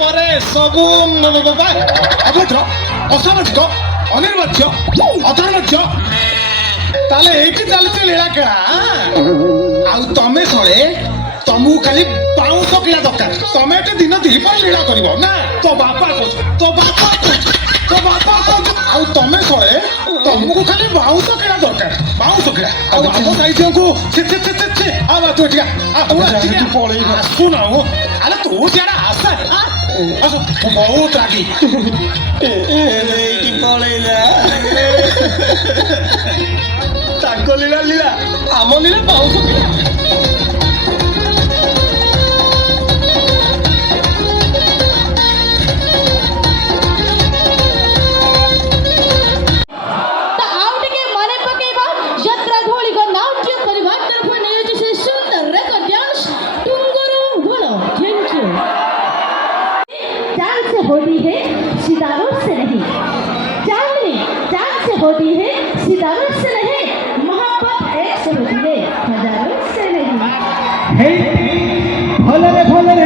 ପରେ ସବୁ ଅଭଦ୍ର ଅସାମାଜିକ ଅନିର୍ବାଚ୍ୟ ଅଧର୍ମାଚ୍ୟ ତାହେଲେ ଏଇଠି ଚାଲିଛି ଲୀଳା ଖେଳା ଆଉ ତମେ ଶଳେ ତମକୁ ଖାଲି ବାଉଁଶ କିଣା ଦରକାର ତମେ ଏଠି ଦିନ ଦିପହରେ ଲୀଳା କରିବ ନା ତୋ ବାପା କହୁଛୁ ଆଉ ତମେ ଶଳେ ତମକୁ ଖାଲି ବାଉଁଶ କିଣା ଦରକାର ବାଉଁଶ କିଣା ଆଉ ଆମ ସାହିତ୍ୟକୁ ଆଉ ତୁ ଏଠିକା ଆସୁନ ଆରେ ତୁ ସିଆଡ଼େ ଆସେ ବହୁତ ରାଗି ପଳେଇଲା ତାଙ୍କ ଲୀଳା ଲୀଳା ଆମ ଲୀଳା ବାଉଁଶ କିଣା होती है सितारों से नहीं चांदनी चांद से होती है सितारों से नहीं मोहब्बत एक से होती है हजारों से नहीं भले